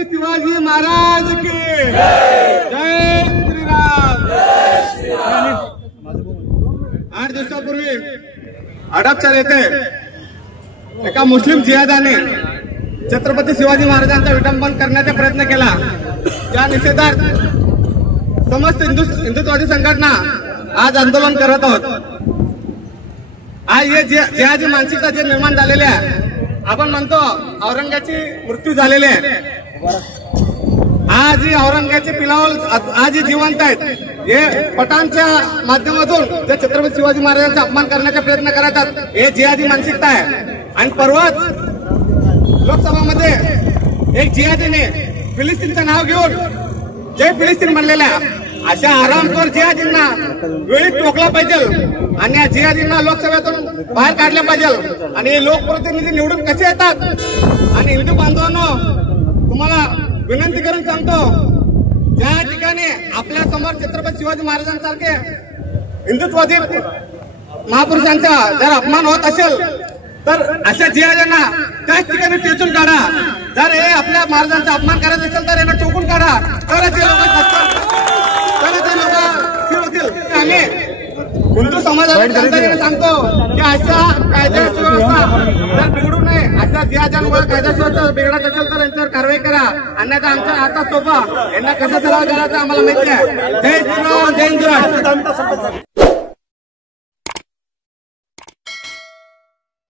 छत्रपती शिवाजी महाराज की जय श्रीराम। 8 दिवसापूर्वी हडपसर येथे एका मुस्लिम जिहादाने छत्रपती शिवाजी महाराजांचा विटंबन करण्याचा प्रयत्न केला। त्या निषेधार्थ समस्त हिंदुत्ववादी संघटना आज आंदोलन करत आहोत। आज हे जिहादी मानसिकता जे निर्माण झालेली आहे, आपण म्हणतो औरंगाची मृत्यू झालेली आहे, आज ही औरंगाचे पिलावल आज ही जिवंत आहेत। हे पठाणच्या माध्यमातून जे छत्रपती शिवाजी महाराजांचा अपमान करण्याचा प्रयत्न करतात, हे जिहादी मानसिकता आहे। आणि परवाच लोकसभामध्ये एक जिहादीने फिलिस्तीनचं नाव घेऊन जय फिलिस्तीन म्हणलेल्या अशा आरामखोर जिहादींना वेळीच टोकला पाहिजे आणि या जिहादींना लोकसभेतून बाहेर काढले पाहिजे। आणि हे लोकप्रतिनिधी निवडून कसे येतात। आणि हिंदू बांधवांनो, तुम्हाला विनंती करून सांगतो, ज्या ठिकाणी आपल्या समोर छत्रपती शिवाजी महाराजांसारखे हिंदुत्ववादी महापुरुषांचा जर अपमान होत असेल तर अशा जिहाद्यांना त्याच ठिकाणी टेचून काढा। जर हे आपल्या महाराजांचा अपमान करायचा असेल तर यांना टोकून काढा, तरच हे लोक होतील। आम्ही हिंदू समाजाला सांगतो की अशा कायदा सुव्यवस्था जर बिघडू नये, अशा जिहाद्यांमुळे कायदा सुव्यवस्था बिघडत असेल तर यांच्यावर कारवाई करा, अन्यथा आमच्या हातात सोपा। यांना कसं सराव करायचं आम्हाला माहिती आहे। जय श्रीराम, जय हिंदू।